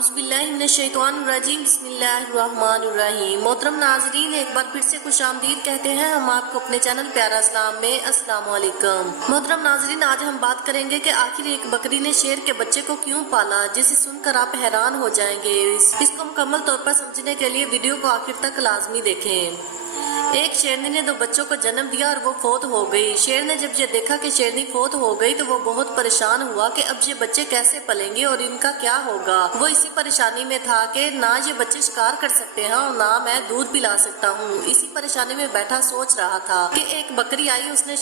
औज़ुबिल्लाहिमिनश्शैतानिर्रजीम बिस्मिल्लाहिर्रहमानिर्रहीम। मोहतरम नाज़रीन, एक बार फिर से खुशामदीद कहते हैं हम आपको अपने चैनल प्यारा इस्लाम में। अस्सलामु अलैकुम। मोहतरम नाज़रीन, आज हम बात करेंगे कि आखिर एक बकरी ने शेर के बच्चे को क्यों पाला, जिसे सुनकर आप हैरान हो जाएंगे। इसको मुकम्मल तौर पर समझने के लिए वीडियो को आखिर तक लाजमी देखें। एक शेरनी ने 2 बच्चों को जन्म दिया और वो फौत हो गई। शेर ने जब ये देखा कि शेरनी फौत हो गई तो वो बहुत परेशान हुआ कि अब ये बच्चे कैसे पलेंगे और इनका क्या होगा। वो इसी परेशानी में था कि ना ये बच्चे शिकार कर सकते हैं और ना मैं दूध पिला सकता हूँ। इसी परेशानी में बैठा सोच रहा था कि एक बकरी आई, उसने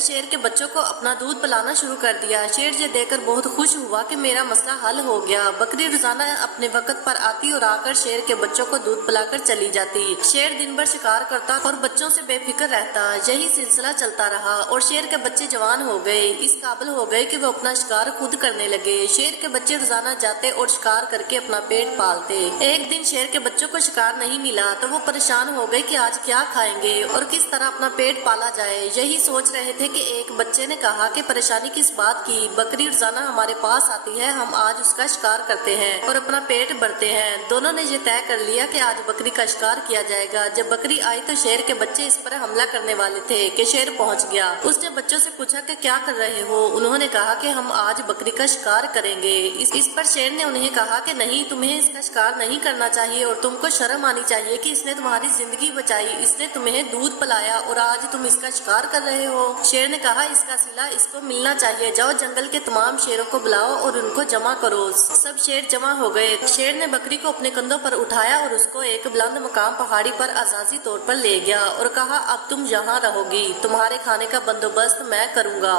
शेर के बच्चों को अपना दूध पिलाना शुरू कर दिया। शेर ये देखकर बहुत खुश हुआ कि मेरा मसला हल हो गया। बकरी रोजाना अपने वक्त पर आती और आकर शेर के बच्चों को दूध पिलाकर चली जाती। शेर दिन भर शिकार करता और बच्चों से बेफिक्र रहता। यही सिलसिला चलता रहा और शेर के बच्चे जवान हो गए, इस काबिल हो गए कि वो अपना शिकार खुद करने लगे। शेर के बच्चे रोजाना जाते और शिकार करके अपना पेट पालते। एक दिन शेर के बच्चों को शिकार नहीं मिला तो वो परेशान हो गए कि आज क्या खाएंगे और किस तरह अपना पेट पाला जाए। यही सोच रहे थे कि एक बच्चे ने कहा कि परेशानी किस बात की, बकरी रोजाना हमारे पास आती है, हम आज उसका शिकार करते हैं और अपना पेट भरते हैं। दोनों ने ये तय कर लिया कि आज बकरी का शिकार किया जाएगा। जब बकरी आई तो शेर के बच्चे इस पर हमला करने वाले थे कि शेर पहुंच गया। उसने बच्चों से पूछा कि क्या कर रहे हो। उन्होंने कहा कि हम आज बकरी का शिकार करेंगे। इस पर शेर ने उन्हें कहा कि नहीं, तुम्हें इसका शिकार नहीं करना चाहिए और तुमको शर्म आनी चाहिए कि इसने तुम्हारी जिंदगी बचाई, इसने तुम्हें दूध पिलाया और आज तुम इसका शिकार कर रहे हो। शेर ने कहा इसका सिला इसको मिलना चाहिए, जाओ जंगल के तमाम शेरों को बुलाओ और उनको जमा करो। सब शेर जमा हो गए। शेर ने बकरी को अपने कंधों पर उठाया और उसको एक बुलंद मकाम पहाड़ी पर आजादी तौर पर ले गया और कहा अब तुम यहाँ रहोगी, तुम्हारे खाने का बंदोबस्त मैं करूँगा।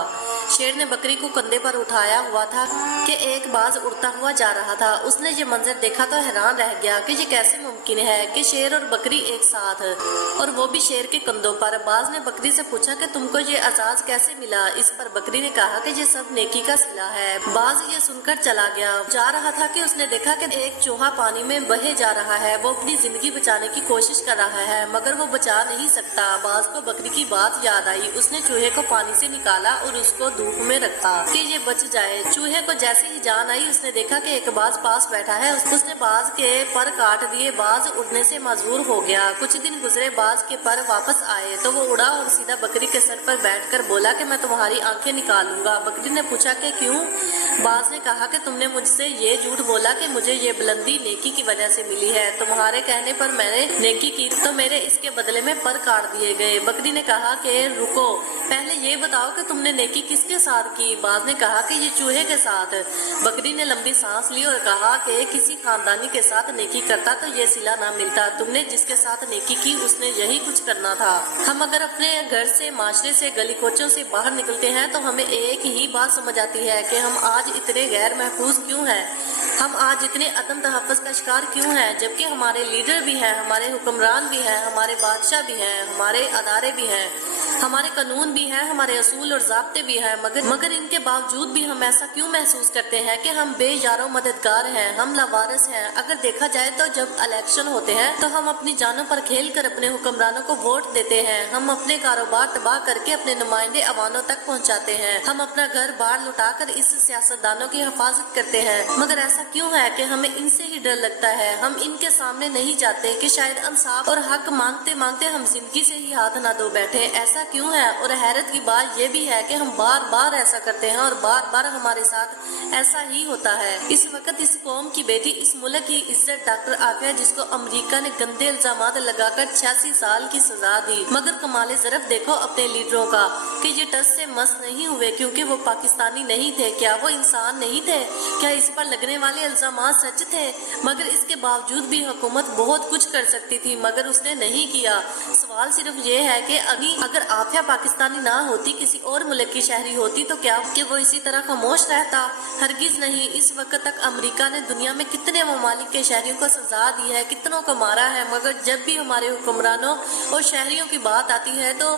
शेर ने बकरी को कंधे पर उठाया हुआ था कि एक बाज उड़ता हुआ जा रहा था। उसने ये मंजर देखा तो हैरान रह गया कि ये कैसे मुमकिन है कि शेर और बकरी एक साथ, और वो भी शेर के कंधों पर। बाज ने बकरी से पूछा कि तुमको ये एजाज कैसे मिला। इस पर बकरी ने कहा कि ये सब नेकी का सिला है। बाज ये सुनकर चला गया। जा रहा था कि उसने देखा कि एक चूहा पानी में बहे जा रहा है। वो अपनी जिंदगी बचाने की कोशिश कर रहा है मगर वो बचा नहीं सकता। बाज को बकरी की बात याद आई। उसने चूहे को पानी से निकाला और उसको धूप में रखा कि ये बच जाए। चूहे को जैसे ही जान आई उसने देखा कि एक बाज पास बैठा है। उसने बाज के पर काट दिए। बाज उड़ने से मजबूर हो गया। कुछ दिन गुजरे, बाज के पर वापस आए तो वो उड़ा और सीधा बकरी के सर पर बैठकर बोला कि मैं तुम्हारी आंखें निकालूंगा। बकरी ने पूछा कि क्यों। बाज ने कहा कि तुमने मुझसे ये झूठ बोला कि मुझे ये बुलंदी नेकी की वजह से मिली है। तुम्हारे कहने पर मैंने नेकी की तो मेरे इसके बदले में पर काट दिए गए। बकरी ने कहा कि रुको, पहले ये बताओ कि तुमने नेकी किसके साथ की। बाज ने कहा कि ये चूहे के साथ। बकरी ने लंबी सांस ली और कहा कि किसी खानदानी के साथ नेकी करता तो ये सिला ना मिलता। तुमने जिसके साथ नेकी की उसने यही कुछ करना था। हम अगर अपने घर से, माशरे से, गली कोचों से बाहर निकलते हैं तो हमें एक ही बात समझ आती है कि हम आज इतने गैर महफूज क्यों हैं, हम आज इतने अदम तहफ़्फ़ुज़ का शिकार क्यों हैं, जबकि हमारे लीडर भी हैं, हमारे हुक्मरान भी हैं, हमारे बादशाह भी हैं, हमारे अदारे भी हैं, हमारे कानून भी हैं, हमारे असूल और ज़ाब्ते भी हैं। मगर इनके बावजूद भी हम ऐसा क्यों महसूस करते हैं कि हम बेयारो मददगार हैं, हम लावारिस हैं। अगर देखा जाए तो जब इलेक्शन होते हैं तो हम अपनी जानों पर खेल कर अपने हुक्मरानों को वोट देते हैं। हम अपने कारोबार तबाह करके अपने नुमाइंदे अवानों तक पहुँचाते हैं। हम अपना घर बार लुटा कर इस सियासतदानों की हिफाजत करते हैं। मगर ऐसा क्यों है कि हमें इनसे ही डर लगता है। हम इनके सामने नहीं जाते कि शायद इंसाफ और हक मांगते मांगते हम जिंदगी से ही हाथ ना धो बैठे। ऐसा क्यों है। और हैरत की बात यह भी है कि हम बार बार ऐसा करते हैं और बार बार हमारे साथ ऐसा ही होता है। इस वक्त इस कौम की बेटी, इस मुल्क की इज्जत डॉक्टर आफिया, जिसको अमेरिका ने गंदे इल्जामात लगाकर 86 साल की सजा दी, मगर कमाले ज़रफ़ देखो अपने लीडरों का कि ये टस से मस नहीं हुए क्योंकि वो पाकिस्तानी नहीं थे। क्या वो इंसान नहीं थे? क्या इस पर लगने वाले इल्जामात सच थे? मगर इसके बावजूद भी हुकूमत बहुत कुछ कर सकती थी मगर उसने नहीं किया। सवाल सिर्फ ये है कि अगर आफिया पाकिस्तानी ना होती, किसी और मुल्क की शहरी होती तो क्या कि वो इसी तरह खामोश रहता? हरगिज नहीं। इस वक्त तक अमेरिका ने दुनिया में कितने ममालिक के शहरियों को सजा दी है, कितनों को मारा है, मगर जब भी हमारे हुक्मरानों और शहरियों की बात आती है तो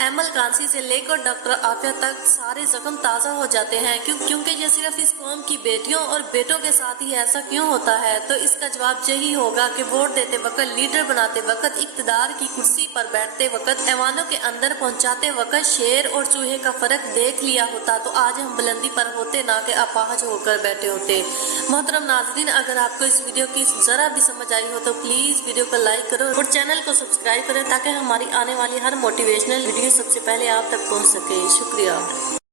एमल कांसी से लेकर डॉक्टर आफिया तक सारे जख्म ताज़ा हो जाते हैं। क्योंकि ये सिर्फ इस कौम की बेटियों और बेटों के साथ ही ऐसा क्यों होता है? तो इसका जवाब यही होगा कि वोट देते वक्त, लीडर बनाते वक्त, इक़्तिदार की कुर्सी पर बैठते वक्त, ऐवानों के अंदर पहुंचाते वक्त शेर और चूहे का फर्क देख लिया होता तो आज हम बुलंदी पर होते ना कि अपाहज होकर बैठे होते। मोहतरम नाज़रीन, अगर आपको इस वीडियो की जरा भी समझ आई हो तो प्लीज वीडियो को लाइक करो और चैनल को सब्सक्राइब करें ताकि हमारी आने वाली हर मोटिवेशनल वीडियो सबसे पहले आप तक पहुंच सके। शुक्रिया।